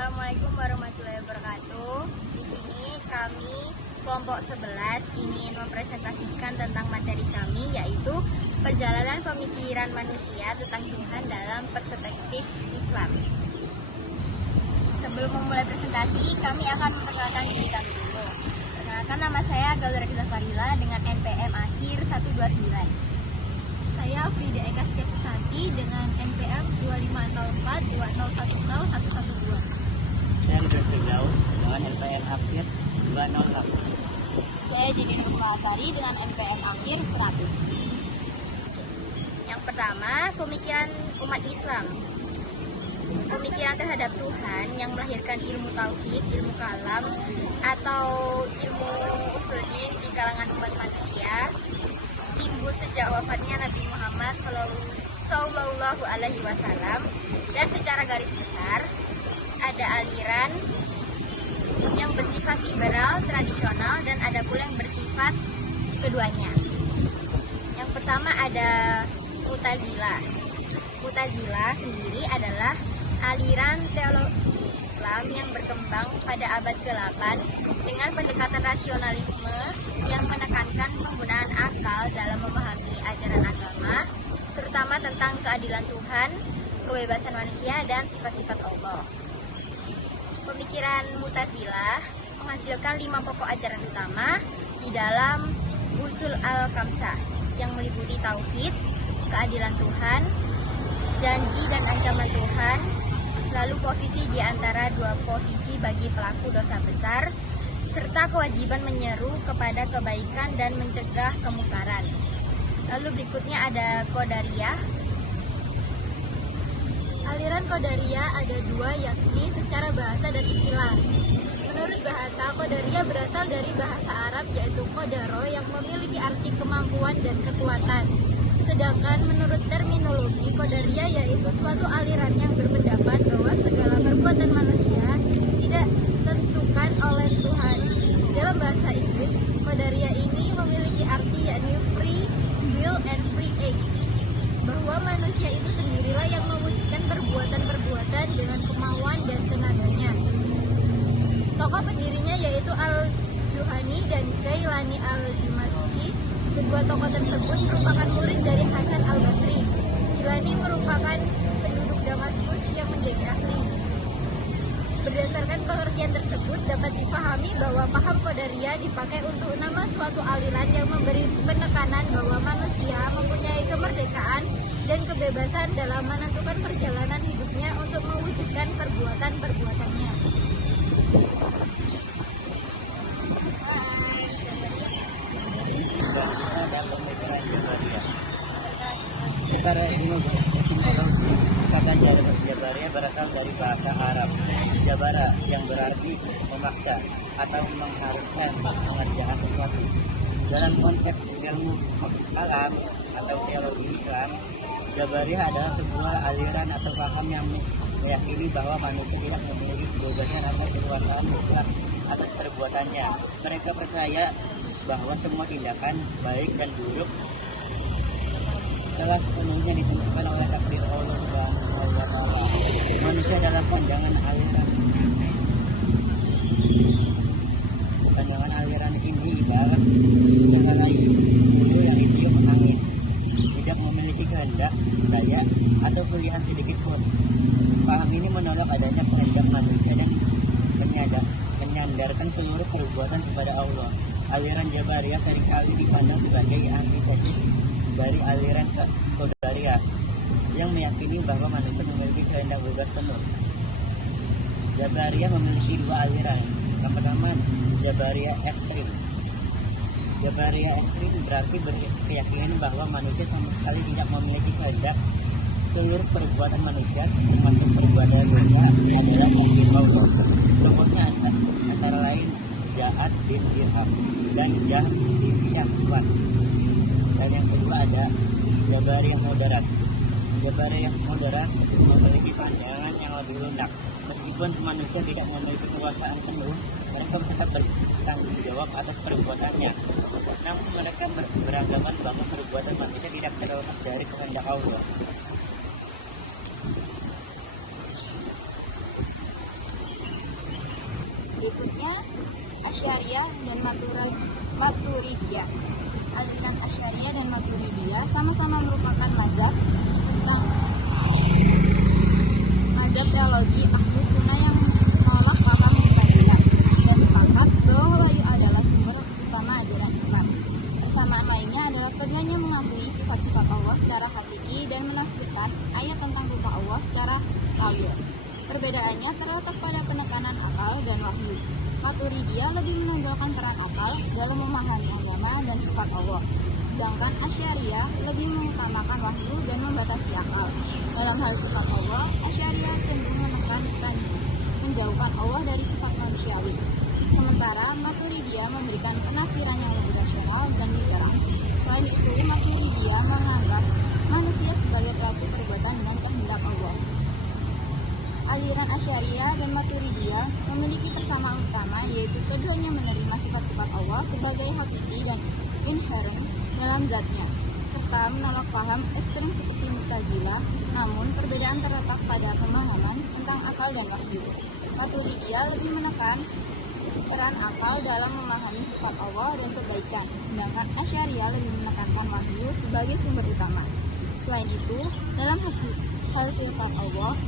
Assalamualaikum warahmatullahi wabarakatuh. Di sini kami kelompok 11 ingin mempresentasikan tentang materi kami, yaitu perjalanan pemikiran manusia tentang Tuhan dalam perspektif Islam. Sebelum memulai presentasi, kami akan memperkenalkan diri kami dulu. Perkenalkan, nama saya Galuh Rekita Farila dengan NPM akhir 129. Saya Frida Eka Susanti dengan NPM 250420101112. Saya Lidus Firdaus dengan NPM akhir 208. Saya Jidin Nurmahasari dengan NPM akhir 100. Yang pertama, pemikiran umat Islam. Pemikiran terhadap Tuhan yang melahirkan ilmu tauhid, ilmu kalam, atau ilmu usulin di kalangan umat manusia timbul sejak wafatnya Nabi Muhammad Sallallahu Alaihi Wasallam, dan secara garis besar ada aliran yang bersifat liberal, tradisional, dan ada pula yang bersifat keduanya. Yang pertama ada Mu'tazilah. Mu'tazilah sendiri adalah aliran teologi Islam yang berkembang pada abad ke-8 dengan pendekatan rasionalisme yang menekankan penggunaan akal dalam memahami ajaran agama, terutama tentang keadilan Tuhan, kebebasan manusia, dan sifat-sifat Allah. Pemikiran Mu'tazilah menghasilkan 5 pokok ajaran utama di dalam usul al-kamsah yang meliputi tauhid, keadilan Tuhan, janji dan ancaman Tuhan, lalu posisi di antara dua posisi bagi pelaku dosa besar, serta kewajiban menyeru kepada kebaikan dan mencegah kemungkaran. Lalu berikutnya ada Qadariyah. Aliran Qadariyah ada dua, yakni secara bahasa dan istilah. Menurut bahasa, Qadariyah berasal dari bahasa Arab yaitu Qadaro yang memiliki arti kemampuan dan kekuatan. Sedangkan menurut terminologi, Qadariyah yaitu suatu aliran yang berpendapat bahwa segala perbuatan manusia tidak ditentukan oleh Tuhan. Dalam bahasa Inggris, Qadariyah ini memiliki arti yakni free will and free act, bahwa manusia itu sendirilah yang mewujudkan perbuatan-perbuatan dengan kemauan dan tenaganya. Tokoh pendirinya yaitu Al-Juhani dan Gailani Al-Dimashqi. Kedua tokoh tersebut merupakan murid dari Hasan Al-Basri. Jilani merupakan penduduk Damaskus yang menjadi ahli. Berdasarkan pengertian tersebut, dapat dipahami bahwa paham Qadariyah dipakai untuk nama suatu aliran yang memberi penekanan bahwa manusia mempunyai kemerdekaan dan kebebasan dalam menentukan perjalanan hidupnya untuk mewujudkan perbuatan-perbuatannya. Secara etimologi, kata Jabariyah berasal dari bahasa Arab Jabara yang berarti memaksa atau mengharuskan mengerjakan sesuatu. Dalam konteks ilmu kalam atau teologi Islam, Jabariyah adalah sebuah aliran atau paham yang meyakini bahwa manusia tidak memiliki kebebasan atau kekuasaan mutlak atas perbuatannya. Mereka percaya bahwa semua tindakan baik dan buruk telah sepenuhnya ditentukan oleh takdir Allah Subhanahu wa Ta'ala. Manusia dalam pandangan aliran ini ibarat sehelai bulu yang ditiup angin, tidak memiliki kehendak, daya, atau pilihan sedikit pun. Paham ini menolak adanya kehendak manusia dan menyandarkan seluruh perbuatan kepada Allah. Aliran Jabariyah seringkali dipandang sebagai antitesis dari aliran Qadariyah yang meyakini bahwa manusia memiliki kehendak bebas penuh. Jabariyah memiliki dua aliran. Yang pertama, Jabariyah ekstrim. Jabariyah ekstrim berarti berkeyakinan bahwa manusia sama sekali tidak memiliki kehendak. Seluruh perbuatan manusia, termasuk perbuatan dosa, adalah takdir Allah. Contohnya antara lain Ja'ad bin Dirham dan Jah bin Syahwat. Dan yang kedua ada Jabariyah moderat. Jabariyah moderat memiliki pandangan yang lebih lunak. Meskipun manusia tidak memiliki kekuasaan penuh, mereka tetap bertanggung jawab atas perbuatannya. Namun mereka beranggapan bahwa perbuatan manusia tidak terlepas dari kehendak Allah. Asy'ariyah dan Maturidiyah. Aliran Asy'ariyah dan Maturidiyah sama-sama merupakan mazhab teologi Ahlus Sunnah yang menolak paham Mu'tazilah dan sepakat bahwa wahyu adalah sumber utama ajaran Islam. Persamaan lainnya adalah keduanya mengakui sifat-sifat Allah secara hakiki dan menafsirkan ayat tentang rupa Allah secara tawil. Perbedaannya terletak pada penekanan akal dan wahyu. Maturidiyah lebih menonjolkan peran akal dalam memahami agama dan sifat Allah, sedangkan Asy'ariyah lebih mengutamakan wahyu dan membatasi akal. Dalam hal sifat Allah, Asy'ariyah cenderung menekankan menjauhkan Allah dari sifat manusiawi, sementara Maturidiyah memberikan penafsiran yang lebih rasional dan liberal. Selain itu, Maturidiyah menganggap manusia sebagai pelaku perbuatan dengan kehendak Allah. Aliran Asy'ariyah dan Maturidiyah memiliki persamaan utama, yaitu keduanya menerima sifat-sifat Allah sebagai hakiki dan inherent dalam zatnya, serta menolak paham ekstrem seperti Mu'tazilah. Namun, perbedaan terletak pada pemahaman tentang akal dan wahyu. Maturidiyah lebih menekan peran akal dalam memahami sifat Allah dan kebaikan, sedangkan Asy'ariyah lebih menekankan wahyu sebagai sumber utama. Selain itu, dalam hal sifat Allah,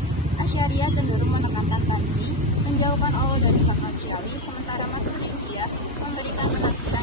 Asy'ariyah cenderung menekankan tanzih, menjauhkan Allah dari sifat manusiawi, sementara Maturidiyah memberikan penafsiran